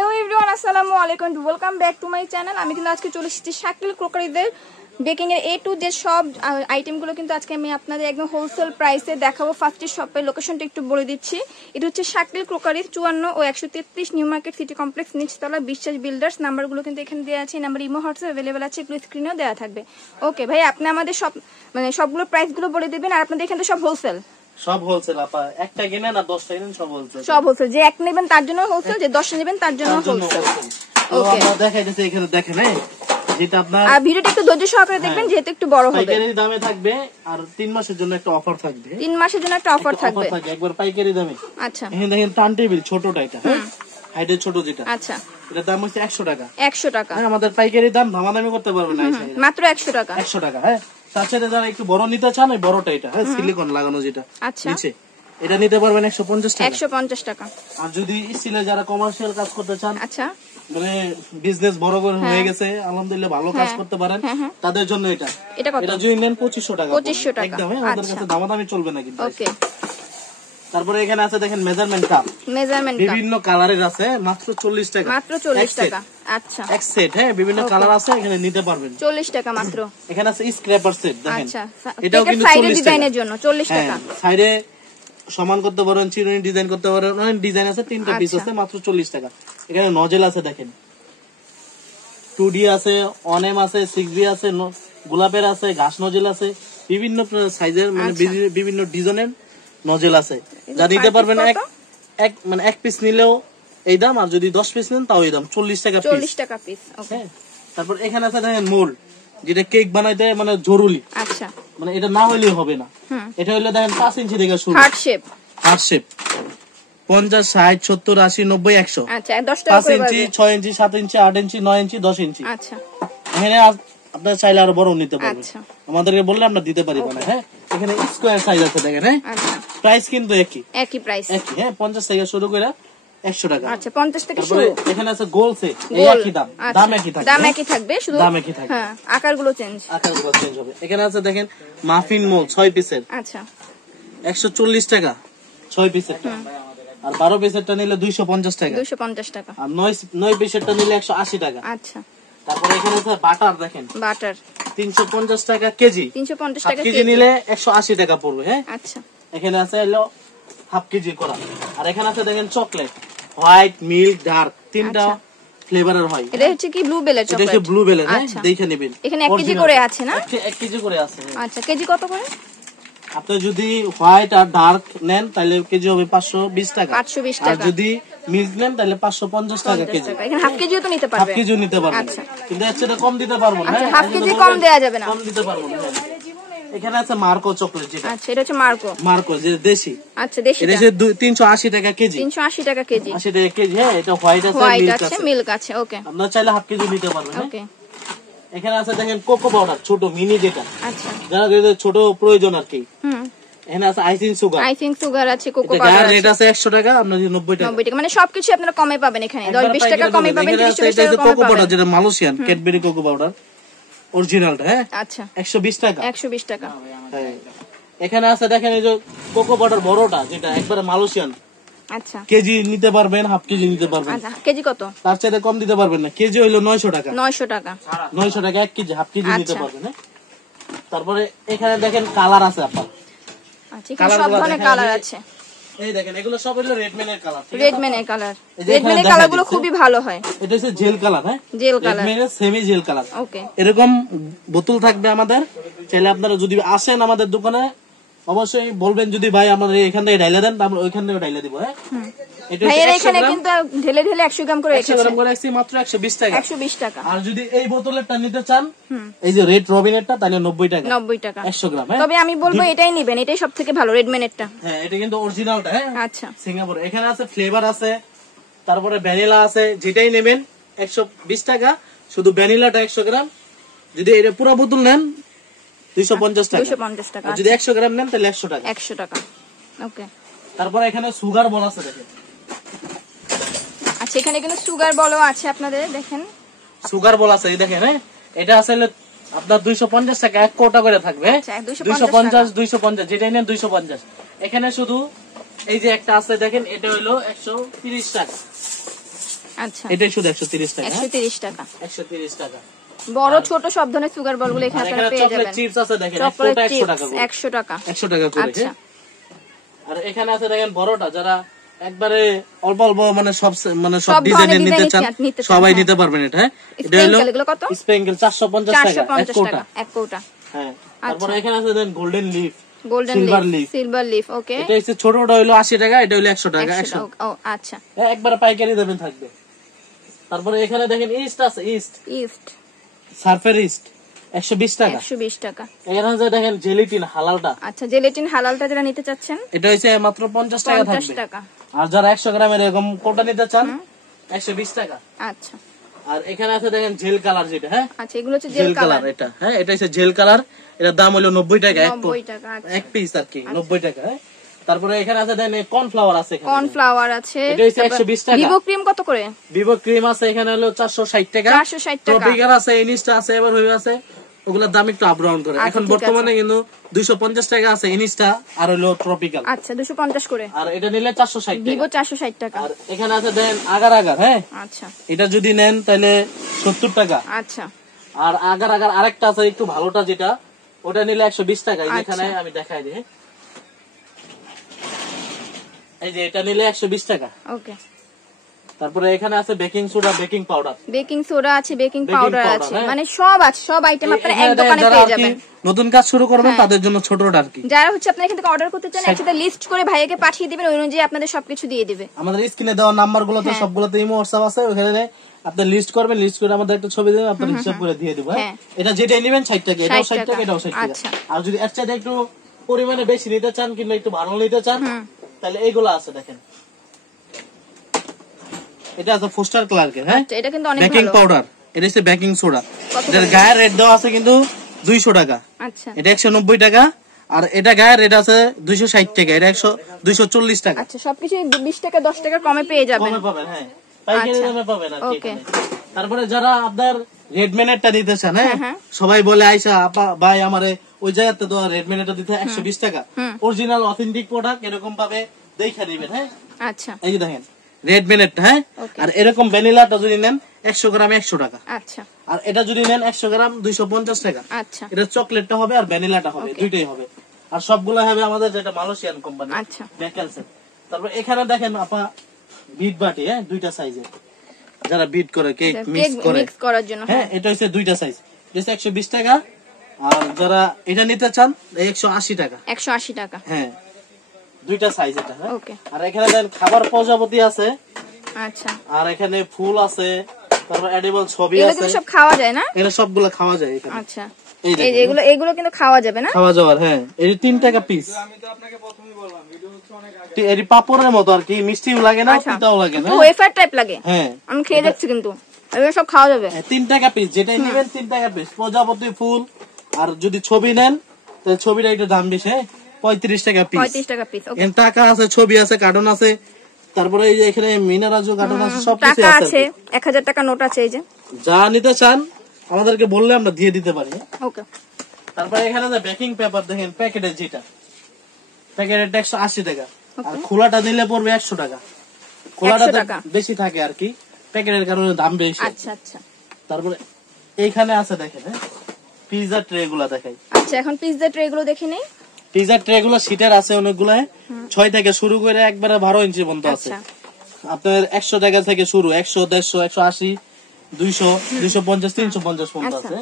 Hello everyone, আসসালামু আলাইকুম, welcome back to my channel. আমি কিন্তু আজকে চলে এসেছি শাকিল ক্রোকারিদের বেকিং এর A to Z সব আইটেমগুলো কিন্তু আজকে আমি আপনাদের একদম হোলসেল প্রাইসে দেখাবো। ফার্স্টে শপের লোকেশনটা একটু বলে দিচ্ছি। এটা হচ্ছে শাকিল ক্রোকারি 54 ও 133 নিউ মার্কেট সিটি কমপ্লেক্স, নিচতলা, বিশ্বাস বিল্ডার্স। নাম্বারগুলো কিন্তু এখানে দেওয়া আছে। নাম্বার ইমো হোয়াটসঅ্যাপ অ্যাভেলেবেল আছে, এগুলো স্ক্রিনেও দেওয়া থাকবে। ওকে ভাই, আপনি আমাদের সব সবগুলো প্রাইসগুলো বলে দেবেন। আর আপনাদের এখানে তো সব হোলসেল, সব হোলসেল আপা, একটা কিনেন আর 10টা কিনেন, সব হোলসেল। সব হোলসেল, যে এক নেবেন তার জন্য হোলসেল, যে 10 নেবেন তার জন্য হোলসেল। ওকে, আমরা দেখাইতেছি এখানে দেখেন, যেটা আপনার আর ভিডিওটা একটু ধৈর্য সহকারে দেখবেন যেহেতু একটু বড় হবে। পাইকারি দামে থাকবে আর 3 মাসের জন্য একটা অফার থাকবে। 3 মাসের জন্য একটা অফার থাকবে একবার পাইকারি দামে। আচ্ছা, এখানে দেখেন টার্ন টেবিল ছোটটা, এটা হাইডের ছোট যেটা, আচ্ছা, এটার দাম হচ্ছে 100 টাকা। 100 টাকা আমাদের পাইকারি দাম দামাদামি করতে পারবেন না, মাত্র 100 টাকা। 100 টাকা। তার সাথে যারা একটু বড় নিতে চান, ওই বড়টা এটা, সিলিকন লাগানো যেটা, আচ্ছা, নিচে এটা নিতে পারবেন 150 টাকা। 150 টাকা। আর যদি স্টিলে যারা কমার্শিয়াল কাজ করতে চান, আচ্ছা, মানে বিজনেস বড় করে হয়ে গেছে, আলহামদুলিল্লাহ ভালো কাজ করতে পারেন, তাদের জন্য এটা যদি নেন 2500 টাকা। 2500 টাকা একদম, আমাদের কাছে দামাদামি চলবে না কিন্তু। ওকে, তারপরে এখানে আছে দেখেন মেজারমেন্ট কাপ, বিভিন্ন কালারের আছে, মাত্র 40 টাকা। মাত্র 40 টাকা। আচ্ছা, এক সেট, বিভিন্ন কালার আছে, এখানে নিতে পারবেন 40 টাকা মাত্র। এখানে আছে স্ক্র্যাপার সেট, দেখেন আচ্ছা, এটাও কিন্তু 40 ডিজাইনের জন্য 40 টাকা। সাইডে সমান করতে পারেন, চিরুনি ডিজাইন করতে পারেন, অনেক ডিজাইন আছে, 3টা পিস আছে, মাত্র 40 টাকা। এখানে নজেল আছে দেখেন, 2D আছে, অনেম আছে, 6B আছে, গোলাপের আছে, ঘাস নজেল আছে, বিভিন্ন সাইজের মানে বিভিন্ন ডিজাইনের নজেল আছে। যা নিতে পারবেন এক পিস নিলেও এই দাম, আর যদি 10 পিস নেন তাও এই দাম, 40 টাকা পিস। 40 টাকা পিস। ওকে, তারপর এখানে আছে দেখেন মোল্ড, যেটা কেক বানাইতে মানে জরুরি। আচ্ছা, মানে এটা না হইলেও হবে না। এটা হইলে দেখেন 5 ইঞ্চি থেকে শুরু, হার্ট শেপ 50, 60, 70, 80, 90, 100। আচ্ছা, 10 টাকা 5 ইঞ্চি, 6 ইঞ্চি, 7 ইঞ্চি, 8 ইঞ্চি, 9 ইঞ্চি, 10 ইঞ্চি। আচ্ছা, এখানে আপনার চাইলে আরো বড় নিতে পারবেন। আচ্ছা, আমাদেরকে বললে আমরা দিতে পারি না। এখানে স্কয়ার সাইজ আছে দেখেন। আচ্ছা, প্রাইস কিন্তু একই প্রাইস, 50 থেকে শুরু করে 100 টাকা। আচ্ছা, 50 থেকে শুরু। এখানে আছে গোল সেট, একই দাম, দাম একই থাকবে, দাম একই থাকবে, শুধু দাম একই থাকবে, আকারগুলো চেঞ্জ হবে। এখানে আছে দেখেন মাফিন মোল 6 পিসের, আচ্ছা, 140 টাকা 6 পিসের। আর 12 পিসেরটা নিলে 250 টাকা। 250 টাকা। আর 9 পিসেরটা নিলে 180 টাকা। আচ্ছা, তারপরে এখানে আছে বাটার, দেখেন বাটার 350 টাকা কেজি। 350 টাকা কেজি নিলে 180 টাকা পড়বে। আচ্ছা, এখানে আছে হলো হাফ কেজি করা। আর এখানে আছে দেখেন চকলেট, হোয়াইট, মিল্ক, ডার্ক, 3টা ফ্লেভারের হয়। এটা হচ্ছে কি ব্লু বেলের চকলেট? এটা হচ্ছে ব্লু বেলের। দেখে নেবেন, এখানে 1 কেজি করে আছে না? 1 কেজি করে আছে। আচ্ছা, কেজি কত করে? আপনি যদি হোয়াইট আর ডার্ক নেন তাহলে কেজি হবে 520 টাকা। 520 আর টাকা। যদি মিল্ক নেন তাহলে 550 টাকা কেজি। এখানে হাফ কেজিও তো নিতে পারবে। হাফ কেজিও নিতে পারবেন। আচ্ছা, কিন্তু এর চেয়ে কম দিতে পারবো না। হাফ কেজি কম দেয়া যাবে না। কম দিতে পারবো না। এখানে আছে মার্কো চকলেট, যেটা আচ্ছা, এটা হচ্ছে মার্কো, যে দেশি। আচ্ছা, দেশি। এটা হচ্ছে 380 টাকা কেজি। 380 টাকা কেজি। 80 টাকা কেজি। এটা হোয়াইট আছে, মিল্ক আছে। ওকে, আপনারা চাইলে হাফ কেজি নিতে পারবেন। ওকে, এখানে আছে দেখেন কোকো পাউডার, ছোট মিনি যেটা, আচ্ছা, যারা ছোট প্রয়োজন আর কি। এখানে আছে আইসিং সুগার আছে, কোকো পাউডার আছে। এটা আছে 100 টাকা, আপনার 90 টাকা। 90 টাকা, মানে সবকিছু আপনারা কমে পাবেন এখানে। 10-20 টাকা কমে পাবেন, 30-40 টাকা কমে কোকো পাউডার পাবেন। যেটা মালয়েশিয়ান ক্যাডবেরি কোকো পাউডার অরিজিনালটা। আচ্ছা, 120 টাকা। 120 টাকা। এখানে আছে দেখেন এই যে কোকো পাউডার বড়টা, যেটা একবারে মালয়েশিয়ান। আচ্ছা, কেজি নিতে পারবেন, হাফ কেজি নিতে পারবেন। আচ্ছা, কেজি কত? তার চাইতে কম দিতে পারবেন না। কেজি হইলো 900 টাকা। 900 টাকা। 900 টাকা 1 কেজি, হাফ কেজি নিতে পারবেন। তারপরে এখানে দেখেন কালার আছে আপনার। আচ্ছা, এখানে সব ধরনের কালার আছে। এই দেখেন, এগুলো সব হলো রেডমেনের কালার। রেডমেনের কালারগুলো খুবই ভালো হয়। এটা হচ্ছে জেল কালার। জেল কালার, রেডমেনের সেমি জেল কালার। ওকে, এরকম বোতল থাকবে আমাদের। চাইলে আপনারা যদি আসেন আমাদের দোকানে অবশ্যই বলবেন, যদি ভাই আমাদের এখান থেকে ডাইলা দেন, আমরা ওইখান থেকে ডাইলা দিব। এখানে কিন্তু ঢেলে 100 গ্রাম করে রেখেছে। 100 গ্রাম করে রাখছি, মাত্র 120 টাকা। 120 টাকা। আর যদি এই বোতলেরটা নিতে চান, এই যে রেড রবিনেরটা, তাহলে 90 টাকা। 90 টাকা 100 গ্রাম। তবে আমি বলবো এটাই নেবেন, এটাই সবথেকে ভালো, রেডমেনেরটা। এটা কিন্তু অরিজিনালটা। আচ্ছা, সিঙ্গাপুর। এখানে আছে ফ্লেভার আছে, তারপরে ভ্যানিলা আছে, যেটাই নেবেন 120 টাকা। শুধু ভ্যানিলাটা 100 গ্রাম। যদি এটা পুরো বোতল নেন 250 টাকা। 250 টাকা। যদি 100 গ্রাম নেন তাহলে 100 টাকা। 100 টাকা। ওকে, তারপরে এখানে সুগার বল আছে দেখেন। আচ্ছা, এখানে কিন্তু সুগার বলও আছে আপনাদের, দেখেন সুগার বল আছে, এই দেখেন। এটা আসলে আপনার 250 টাকা, 1 কোটা করে থাকবে। 250 250, যেটাই নেন 250। এখানে শুধু এই যে একটা আছে দেখেন, এটা হলো 130 টাকা। আচ্ছা এটাই শুধু 130 টাকা। 130 টাকা। 130 টাকা। বড় ছোট সব ধরনের সুগার বলগুলো এখানে আপনারা পেয়ে যাবেন। চকলেট চিপস আছে দেখেন, চকলেট একটা 100 চিপস টাকা করে। 100 টাকা। 100 টাকা করে। আচ্ছা। আর এখানে আছে দেখেন বড়টা, যারা একবারে অল্প অল্প মানে সব সব সব ডিজাইনের ধরনের নিতে চান নিতে চান, সবাই হ্যাঁ। নিতে পারবেন এটা। হ্যাঁ, এটা স্প্রিংকেল হলো এগুলো কত? স্প্রিংকেল 450 টাকা এক 450 কোটা। টাকা এক কৌটা। হ্যাঁ, তারপরে এখানে আছে then golden leaf, golden silver leaf. Silver leaf, okay. এটা হচ্ছে ছোটটা হলো 80 টাকা, এটা হলো 100 টাকা। 100 টাকা। ও আচ্ছা। একবারে পাইকারি দামে থাকবে। তারপরে এখানে দেখেন ইস্ট আছে, ইস্ট সার্ফের ইস্ট 120 টাকা। 120 টাকা। এখানে আছে দেখেন জেলিটিন হালালটা। আচ্ছা, জেলেটিন হালালটা যারা নিতে চাচ্ছেন এটা হচ্ছে মাত্র 50 টাকা 50 থাকবে। টাকা। আর যারা 100 গ্রামের এরকম কোটা নিতে চান 120 টাকা। আচ্ছা আর এখানে আছে দেখেন জেল কালার যেটা, হ্যাঁ আচ্ছা, এগুলো হচ্ছে জেল কালার। এটা, হ্যাঁ, এটা হচ্ছে জেল কালার। এটার দাম হলো 90 টাকা 90 টাকা। আচ্ছা, এক পিস আর কি 90 টাকা। হ্যাঁ, তারপরে এখানে আছে দেন কর্নফ্লাওয়ার আছে, এখানে কর্নফ্লাওয়ার আছে। এটা হচ্ছে 120 টাকা। ভিভো ক্রিম কত করে? ভিভো ক্রিম আছে এখানে হলো 460 টাকা। 460 টাকা। ট্রপিক্যাল আছে, ইনিস্টা আছে, এবার হয়ে আছে, ওগুলোর দাম একটু আপ ডাউন করে। এখন বর্তমানে কিন্তু 250 টাকা আছে ইনিস্টা আর হলো ট্রপিক্যাল। আচ্ছা, 250 করে। আর এটা নিলে 460 টাকা। ভিভো 460 টাকা। আর এখানে আছে দেন আগার আগার, হ্যাঁ, আচ্ছা এটা যদি নেন তাহলে 70 টাকা। আচ্ছা আর আগার আগার আরেকটা আছে একটু ভালোটা, যেটা ওটা নিলে 120 টাকা। এই যে এখানে আমি দেখাই দিই, এই যে এটা নিলে 120 টাকা। ওকে। তারপরে এখানে আছে baking soda, baking powder. Baking soda আছে, বেকিং Baking পাউডার powder, আছে, হ্যাঁ। মানে সব আছে, সব আইটেম আপনারা এক এখানে দোকানে যারা পেয়ে আর কি যাবেন। নতুন কাজ শুরু করবেন তাদের জন্য ছোটটা আর কি। যারা হচ্ছে আপনারা এখান থেকে অর্ডার করতে চান, একসাথে লিস্ট করে ভাইয়াকে পাঠিয়ে দিবেন, ওই অনুযায়ী আপনাদের সবকিছু দিয়ে দিবে। আমাদের স্ক্রিনে দেওয়া নাম্বার গুলোতে সবগুলোতে ইমো হোয়াটসঅ্যাপ আছে, ওখানে আপনি লিস্ট করবেন, লিস্ট করে আমাদের একটা ছবি দেবেন, আপনার হিসাব করে দিয়ে দেবো। হ্যাঁ। এটা যেটাই নেবেন 60 টাকা, এটাও 60 60 টাকা, এটাও 60 টাকা। আচ্ছা। আর যদি এর চাইতে একটু পরিমাণে বেশি নিতে চান কিংবা একটু ভালো নিতে চান তাহলে এইগুলো আছে দেখেন। এটা আছে ফোস্টার ক্লার্কের, হ্যাঁ, আচ্ছা, এটা কিন্তু অনেক বেকিং ভালো। পাউডার। এটা হচ্ছে বেকিং সোডা, কত এটার করে? গায়ের রেট দেওয়া আছে কিন্তু 200 টাকা। আচ্ছা এটা 190 টাকা। আর এটা গায়ের রেট আছে 260 টাকা, এটা 240 টাকা। আচ্ছা, সবকিছু 20 টাকা 10 টাকা কমে পেয়ে যাবেন। কমে পাবেন, হ্যাঁ, পাইকারি আচ্ছা। দামে পাবেন আর কি ওকে। এখানে। তারপরে যারা আপনার রেডমেনেটটা দিতে চান, হ্যাঁ, হ্যাঁ। সবাই বলে আইসা আপা ভাই আমারে ওই জায়গাতে তো রেডমেনেটটা দিতে 120 টাকা। অরিজিনাল অথেন্টিক প্রোডাক্ট এরকম ভাবে দেখে নেবেন, হ্যাঁ। আচ্ছা এই যে দেখেন রেডমেনেটটা, হ্যাঁ। ওকে। আর এরকম ভ্যানিলাটা যদি নেন 100 গ্রামে 100 টাকা। আচ্ছা আর এটা যদি নেন 100 গ্রাম 250 টাকা। আচ্ছা এটা চকলেটটা হবে আর ভ্যানিলাটা হবে, দুইটাই হবে। আর সবগুলো হবে আমাদের যেটা মালয়েশিয়ান কোম্পানি। আচ্ছা। বেকালসের। তারপর এখানে দেখেন আপা বিট বাটি, হ্যাঁ, দুইটা সাইজের, যারা বিট করে কেক মিক্স করে, মিক্স করার জন্য। হ্যাঁ, এটা হচ্ছে দুইটা সাইজ, এটা হচ্ছে 120 টাকা। আর যারা এটা নিতে চান 180 টাকা। 180 টাকা। হ্যাঁ, দুইটা সাইজ এটা, হ্যাঁ। ওকে। আর এখানে দেখেন খাবার প্রজাপতি আছে, আচ্ছা, আর এখানে ফুল আছে, তারপর এডিবল ছবি এগুলো আছে। কিন্তু সব খাওয়া যায় না? এটা সবগুলো খাওয়া যায় এখানে। আচ্ছা, এই এই দেখেন, যে এগুলো কিন্তু খাওয়া যাবে না? খাওয়া যাওয়ার, হ্যাঁ, এই 3 টাকা পিস। এটি পাপড়ের মতো আর কি, মিষ্টিও লাগে না, আচ্ছা। তিতাও লাগে না। ওয়েফার টাইপ লাগে। হ্যাঁ, আমি খেয়ে দেখছি কিন্তু এগুলো সব খাওয়া যাবে। 3 টাকা পিস, যেটাই নেবেন 3 টাকা পিস। প্রজাপতি ফুল আর যদি ছবি নেন তাহলে ছবিটা একটু দাম বেশি, হ্যাঁ, 35 টাকা পিস। 35 টাকা পিস। ওকে। এখানে টাকা আছে, ছবি আছে, কার্টুন আছে, তারপরে এই যে এখানে মিনারাজু কার্টুন আছে, সব কিছু টাকা আছে আছে, আর কি। 1000 টাকা নোট আছে, এই যে। যা নিতে চান আমাদেরকে বললে আমরা দিয়ে দিতে পারি। ওকে। তারপরে এখানে যে বেকিং পেপার দেখেন প্যাকেটের, যেটা প্যাকেটের 180 টাকা। আর খোলাটা নিলে পড়বে 100 টাকা। খোলাটা 100 টাকা। বেশি থাকে আর কি, প্যাকেটের কারণে দাম বেশি। আচ্ছা আচ্ছা তারপরে এইখানে আছে দেখেন, হ্যাঁ, পিজা ট্রে গুলা দেখাই। আচ্ছা, এখন পিৎজা ট্রে গুলো দেখে নেই। পিজা ট্রে গুলো সিটের আছে অনেকগুলো, 6 থেকে শুরু করে একবারে 12 ইঞ্চি পর্যন্ত আছে। আচ্ছা আপনার 100 টাকা থেকে শুরু, 100, 150, 180, 200, 250, 350 পর্যন্ত আচ্ছা। আছে।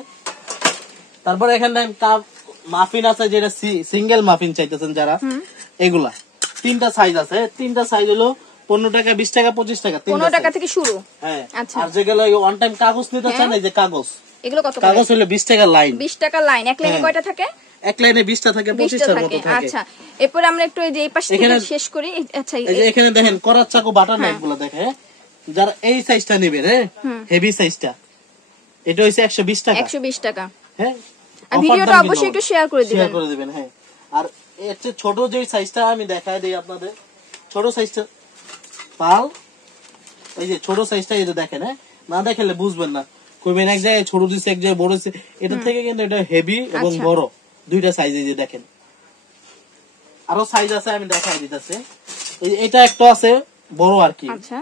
তারপরে এখানে দেখেন কাপ মাফিন আছে, যেটা সিঙ্গেল মাফিন চাইতেছেন যারা, এগুলা 3টা সাইজ আছে। 3টা সাইজ হলো 15 টাকা, 20 টাকা, 25 টাকা। 15 টাকা থেকে শুরু। হ্যাঁ। আচ্ছা। আর যেগুলো ওয়ান টাইম কাগজ নিতে চান, এই যে কাগজ, এগুলো কত করে? কাগজ হলো 20 টাকা লাইন। 20 টাকা লাইন। এক লাইনে হ্যাঁ। কয়টা থাকে? এক লাইনে 20টা থাকে, 25টার মতো থাকে। আচ্ছা, এরপর আমরা একটু এই যে এই পাশ থেকে এখানে- শেষ করি। আচ্ছা, এই যে এখানে দেখেন করার চাকু বাটার নাইফ গুলো দেখে, যারা এই সাইজটা নেবেন, হ্যাঁ, হেভি সাইজটা, এটা হচ্ছে 120 টাকা। 120 টাকা। হ্যাঁ, আর offer ভিডিওটা দাম অবশ্যই কিন্তু একটু শেয়ার করে share দিবেন। করে দিবেন, হ্যাঁ। আর এর চেয়ে ছোট যে সাইজটা আমি দেখাই দিই আপনাদের, ছোট সাইজটা পাল, এই যে ছোট সাইজটা, এই যে দেখেন, হ্যাঁ, না দেখালে বুঝবেন না, কইবেন এক জায়গায় ছোট দিচ্ছে, এক জায়গায় বড় দিচ্ছে। এটা থেকে কিন্তু এটা হেভি এবং আচ্ছা। বড়, দুইটা সাইজ, এই যে দেখেন। আরো সাইজ আছে, আমি দেখাই দিতেছি। এটা একটা আছে বড় আর কি, আচ্ছা,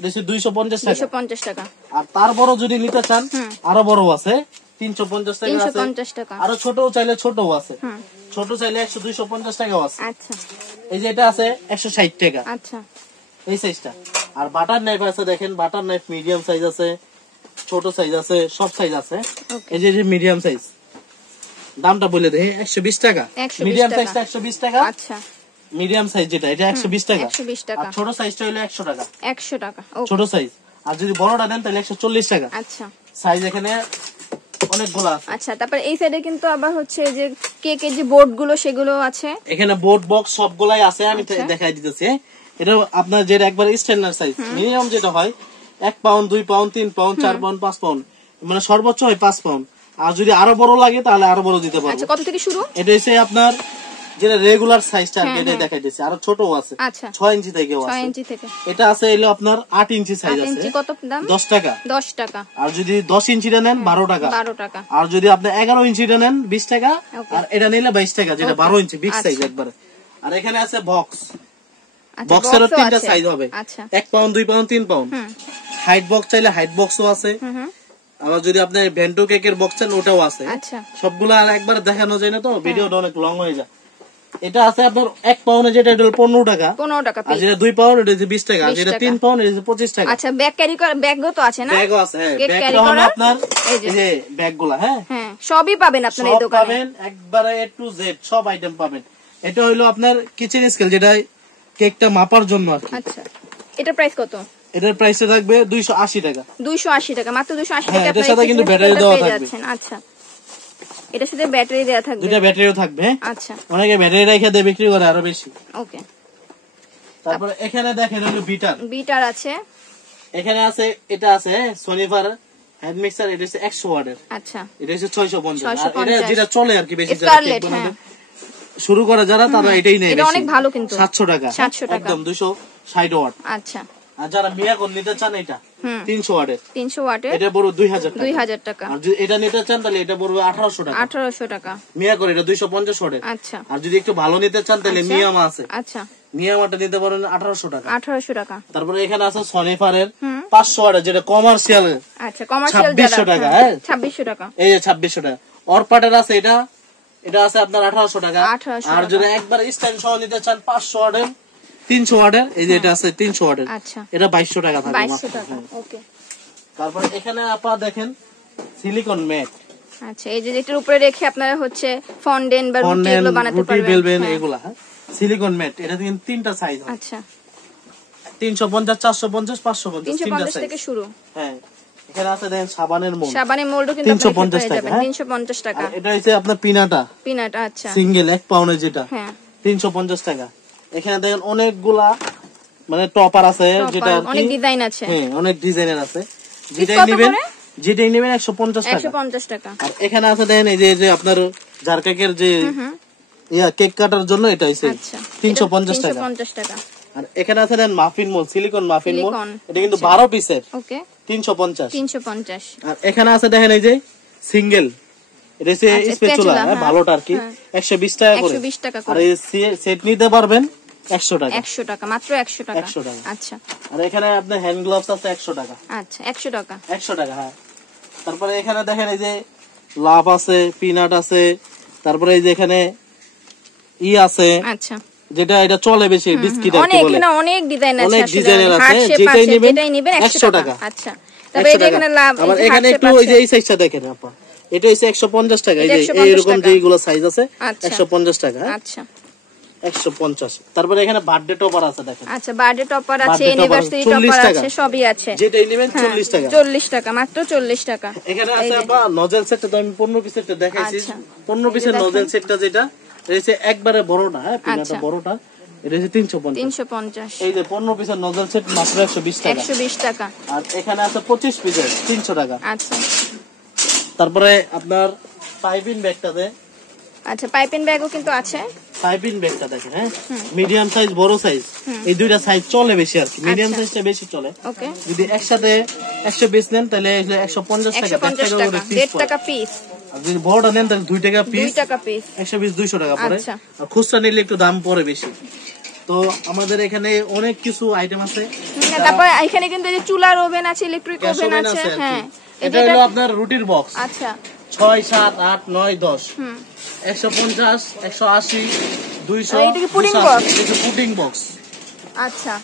এটা 250 টাকা। 250 টাকা। আর তার বড় যদি নিতে চান আরো বড় আছে 350 টাকা আছে। 350 টাকা। আরো ছোটও চাইলে ছোটও আছে। ছোট চাইলে 250 টাকাও আছে। আচ্ছা এই যে এটা আছে 160 টাকা। আচ্ছা এই সাইজটা। আর বাটার নাইফ আছে দেখেন, বাটার নাইফ মিডিয়াম সাইজ আছে, ছোট সাইজ আছে, সব সাইজ আছে। এই যে মিডিয়াম সাইজ, দামটা বলে দেই 120 টাকা। 120 মিডিয়াম টাকা। সাইজটা 120 টাকা। আচ্ছা মিডিয়াম সাইজ যেটা এটা 120 টাকা। 120 আর টাকা। ছোট সাইজটা হলো 100 টাকা। 100 টাকা। ওকে। ছোট সাইজ। আর যদি বড়টা নেন তাহলে 140 টাকা। আচ্ছা সাইজ এখানে অনেকগুলো আছে। আচ্ছা, তারপর এই সাইডে কিন্তু আবার হচ্ছে যে কেকের যে বোর্ড গুলো সেগুলো আছে। এখানে বোর্ড বক্স সবগুলাই আছে, আমি দেখাই দিতেছি। এটা আপনার যেটা একবার স্ট্যান্ডার্ড সাইজ, মিনিমাম যেটা হয় 1 pound 2 pound 3 pound 4 pound 5 pound, মানে সর্বোচ্চ হয় 5 পাউন্ড। আর যদি আরো বড় লাগে তাহলে আরো বড় দিতে পারবো। আচ্ছা, কত থেকে শুরু? এটা হচ্ছে আপনার যেটা রেগুলার সাইজটা আর কি, এটা দেখাই দিতেছি। আরো ছোটও আছে। আচ্ছা 6 ইঞ্চি থেকেও আছে। 6 ইঞ্চি থেকে। এটা আছে হলো আপনার 8 ইঞ্চি সাইজ 8 আছে। ইঞ্চি কত দাম? 10 টাকা। 10 টাকা। আর যদি 10 ইঞ্চিটা নেন 12 টাকা। 12 টাকা। আর যদি আপনি 11 ইঞ্চিটা নেন 20 টাকা। Okay. আর এটা নিলে 22 টাকা, যেটা 12 ইঞ্চি বিগ আচ্ছা। সাইজ একবারে। আর এখানে আছে বক্স। আচ্ছা, বক্সেরও box ও তিনটা আছে। সাইজ হবে। আচ্ছা 1 pound 2 pound 3 pound. Height box চাইলে হাইট বক্সও আছে। আবার যদি আপনি ভেন্টো কেকের বক্স চান ওটাও আছে। আচ্ছা সবগুলো আর একবার দেখানো যায় না, তো ভিডিওটা অনেক লং হয়ে যায়। এটা আছে আপনার 1 পাউন্ডে, যেটা এটা হলো 15 টাকা। 15 টাকা আর পিস। যেটা 2 পাউন্ড এটা হচ্ছে 20 টাকা। আর 20 যেটা টাকা। 3 পাউন্ড এটা হচ্ছে 25 টাকা। আচ্ছা, ব্যাগ ক্যারি করা ব্যাগও তো আছে না? ব্যাগও আছে, হ্যাঁ। কেক ব্যাগটা carry হলো করার? আপনার এই এই যে ব্যাগগুলা, হ্যাঁ। হ্যাঁ, সবই পাবেন আপনারা এই সব দোকানে। পাবেন, একবারে A to Z সব আইটেম পাবেন। এটা হলো আপনার কিচেন স্কেল, যেটা কেকটা মাপার জন্য আর কি। আচ্ছা, এটা প্রাইস কত? এটার প্রাইসে থাকবে 280 টাকা। 280 টাকা, মাত্র 280 হ্যাঁ, টাকা। এটার সাথে কিন্তু ব্যাটারি দেওয়া থাকবে। আচ্ছা, এটার সাথে ব্যাটারি দেওয়া থাকবে। দুইটা ব্যাটারিও থাকবে। আচ্ছা অনেকে ব্যাটারি রেখে দিয়ে বিক্রি করে আরো বেশি। ওকে। তারপরে এখানে দেখেন হলো বিটার। বিটার আছে। এখানে আছে, এটা আছে সনিফার হ্যান্ড মিক্সার, এটা হচ্ছে 100 ওয়াটের। আচ্ছা, এটা হচ্ছে 650। আর 650 এটা যেটা চলে আর কি বেশি, যারা স্কারলেট, কেক বানাবে হ্যাঁ। শুরু করে যারা, তারা এটাই নেয় এটা বেশি। অনেক ভালো কিন্তু। 700 টাকা। 700 টাকা। একদম 260 ওয়াট। আচ্ছা, আর যারা মিয়াকন নিতে চান এটা 300 ওয়াটের। 300 ওয়াটের। এটা বড় 2000 টাকা। 2000 টাকা। আর যদি এটা নিতে চান তাহলে এটা পড়বে 1800 টাকা। 1800 টাকা। মিয়াকন এটা 250 ওয়াটের। আচ্ছা আর যদি একটু ভালো নিতে চান তাহলে মিয়ামা আছে। আচ্ছা, মিয়ামাটা নিতে পারেন 1800 টাকা। 1800 টাকা। তারপরে এখানে আছে সনিফারের 500 ওয়াটের, যেটা কমার্শিয়াল। আচ্ছা, কমার্শিয়াল 2600 টাকা, হ্যাঁ। 2600 টাকা। এই যে 2600 টাকা। অরপাটের আছে এটা, এটা আছে আপনার 1800 টাকা। 1800 আর যদি একবার স্ট্যান্ড সহ নিতে চান 500 ওয়াটের 300 ওয়াটের, এই যে এটা আছে 300 ওয়াটের। আচ্ছা, এটা 2200 টাকা থাকবে 2200 টাকা। মাত্র। ওকে। তারপরে এখানে আপা দেখেন সিলিকন ম্যাট, আচ্ছা, এই যে এটার উপরে রেখে আপনারা হচ্ছে ফন্ডেন্ট বা রুটি ফন্ডেন্ট, এগুলো বানাতে রুটি পারবেন। বেলবেন, হ্যাঁ। এগুলা সিলিকন ম্যাট। এটা কিন্তু তিনটা সাইজ হয়। আচ্ছা, 350, 450, 550 তিনটা 350 সাইজ। থেকে শুরু। হ্যাঁ, এখানে আছে দেখেন সাবানের মোল্ড, সাবানের মোল্ডও কিন্তু আপনারা 350 পেয়ে টাকা, যাবেন। হ্যাঁ। 350 টাকা। আর এটা হচ্ছে আপনার পিনাটা পিনাট। আচ্ছা, সিঙ্গেল 1 পাউন্ডের, যেটা হ্যাঁ। 350 টাকা। এখানে দেখেন অনেকগুলা মানে টপার আছে, যেটা আর কি- অনেক ডিজাইন আছে। হ্যাঁ, অনেক ডিজাইনের আছে। যেটাই কত নেবেন, করে? যেটাই নেবেন 150 টাকা। 150 টাকা। আর এখানে আছে দেখেন এই যে আপনার জার কেকের যে কেক কাটার জন্য, এটা হচ্ছে আচ্ছা, 350 টাকা। 350 টাকা। আর এখানে আছে দেখেন muffin mould, silicone muffin mould, silicone. এটা কিন্তু 12 পিসের, ওকে, 350। 350। আর এখানে আছে দেখেন এই যে সিঙ্গেল, এটা হচ্ছে আচ্ছা, স্পেচুলা, spatula, হ্যাঁ। ভালোটা আর কি, হ্যাঁ। 120 টাকা করে। 120 টাকা আর করে। এই সেট নিতে পারবেন 100 টাকা। 100 টাকা, মাত্র 100 টাকা। 100 টাকা। আচ্ছা আর এখানে আপনার হ্যান্ড গ্লাভস আছে 100 টাকা। আচ্ছা, 100 টাকা। 100 টাকা, হ্যাঁ। তারপরে এখানে দেখেন এই যে লাভ আছে, পিনাট আছে, তারপরে এই যে এখানে আছে, আচ্ছা, যেটা এটা চলে বেশি, বিস্কিট আর কি অনেক বলে। এখানে অনেক ডিজাইন আছে। অনেক আসলে ডিজাইনের আছে, heart shape যেটাই আছে, নেবেন যেটাই নেবেন 100 টাকা। আচ্ছা, তারপরে 100 এই যে এখানে লাভ, আবার এই যে এখানে heart একটু shape ওই যে আছে। এই সাইজটা দেখেন আপা, এটা হচ্ছে 150 টাকা। এই এটা যে 150 এইরকম টাকা। যেগুলো সাইজ আছে আচ্ছা। 150 টাকা, হ্যাঁ। আচ্ছা 150। তারপরে এখানে বার্থডে টপার আছে দেখেন, আচ্ছা, বার্থডে টপার আছে, Birthday topper অ্যানিভার্সারি 40 টপার টাকা। আছে, সবই আছে। যেটাই নেবেন হ্যাঁ, 40 টাকা। 40 টাকা, মাত্র 40 টাকা। এখানে আছে আপা নজেল সেটটা, তো আমি 15 পিসেরটা দেখাইছি। আচ্ছা। 15 পিসের এই যে নজেল দেখেন। সেটটা, যেটা এটা হচ্ছে একবারে বড়টা, হ্যাঁ, পিনাটা আচ্ছা। বড়টা, এটা হচ্ছে 350। 350। এই যে 15 পিসের নজেল সেট মাত্র 120 টাকা। 120 টাকা। আর এখানে আছে 25 পিসের 300 টাকা। আচ্ছা তারপরে আপনার পাইপিং ব্যাগটাতে, আচ্ছা, পাইপিং ব্যাগও কিন্তু আছে। পাইপিং ব্যাগটা দেখেন, হ্যাঁ, মিডিয়াম সাইজ, বড় সাইজ, এই দুইটা সাইজ চলে বেশি আর কি। মিডিয়াম আচ্ছা। সাইজটা বেশি চলে। ওকে, যদি একসাথে 100 পিস নেন তাহলে 150 টাকা, 150 টাকা, 1.5 টাকা পিস। আর যদি বড়টা নেন তাহলে 2 টাকা 2 পিস, টাকা পিস। 120, 200 টাকা পড়ে। আচ্ছা। আর খুচরা নিলে একটু দাম পড়ে বেশি। তো আমাদের এখানে অনেক কিছু আইটেম আছে। তারপর এখানে কিন্তু এই যে চুলার ওভেন আছে, ইলেকট্রিক গ্যাস ওভেন ওভেন আছে। আছে আর কি। হ্যাঁ, এটা হলো আপনার রুটির বক্স। আচ্ছা 6 7 8 9 10 হুম 150 180 200। এটা কি pudding box? এটা পুডিং বক্স। আচ্ছা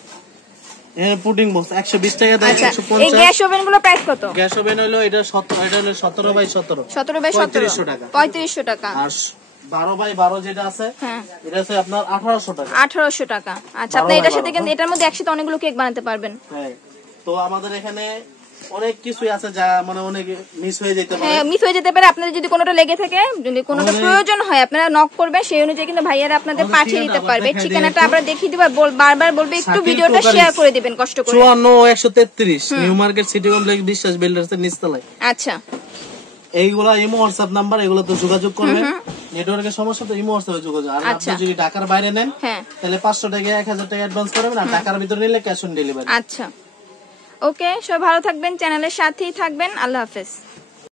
এর পুডিং বক্স 120 টাকা দেয়। আচ্ছা, এই 150। গ্যাস ওভেন গুলো প্রাইস কত? গ্যাস ওভেন হলো এটা 17 বাই 17 17 বাই 17 3500 টাকা। 3500 টাকা। আর 12 বাই 12 যেটা আছে হ্যাঁ এটা আছে আপনার 1800 টাকা। 1800 টাকা। আচ্ছা, 12 আপনি বাই এটার সাথে 12, কিন্তু এটার মধ্যে একসাথে অনেকগুলো কেক বানাতে পারবেন। হ্যাঁ, তো আমাদের এখানে অনেক কিছুই আছে যা মানে অনেক মিস হয়ে যেতে পারে। হ্যাঁ, মিস হয়ে যেতে পারে। আপনাদের যদি কোনোটা লেগে থাকে, যদি কোনোটা প্রয়োজন হয়, আপনারা নক করবেন, সেই অনুযায়ী কিন্তু ভাইয়ারা আপনাদের আমাদের পাঠিয়ে দিতে ঠিকানা পারবে। দেখাই দিই ঠিকানাটা একটু। আমরা দেখিয়ে দিব, বারবার বলবে একটু শাকিল ভিডিওটা কোকারিজ। শেয়ার করে দিবেন কষ্ট করে। 54 133 নিউ মার্কেট সিটি কমপ্লেক্স বিশ্বাস বিল্ডার্স এর নিচতলায়। আচ্ছা এইগুলা ইমো হোয়াটসঅ্যাপ নাম্বার, এগুলো তো যোগাযোগ করবেন। নেটওয়ার্কের সমস্যা তো ইমো হোয়াটসঅ্যাপে যোগাযোগ। আর আপনি যদি ঢাকার বাইরে নেন হ্যাঁ তাহলে 500 টাকা 1000 টাকা অ্যাডভান্স করবেন, আর ঢাকার ভিতরে নিলে ক্যাশ অন ডেলিভারি। আচ্ছা ওকে, সবাই ভালো থাকবেন, চ্যানেলের সাথেই থাকবেন। আল্লাহ হাফেজ।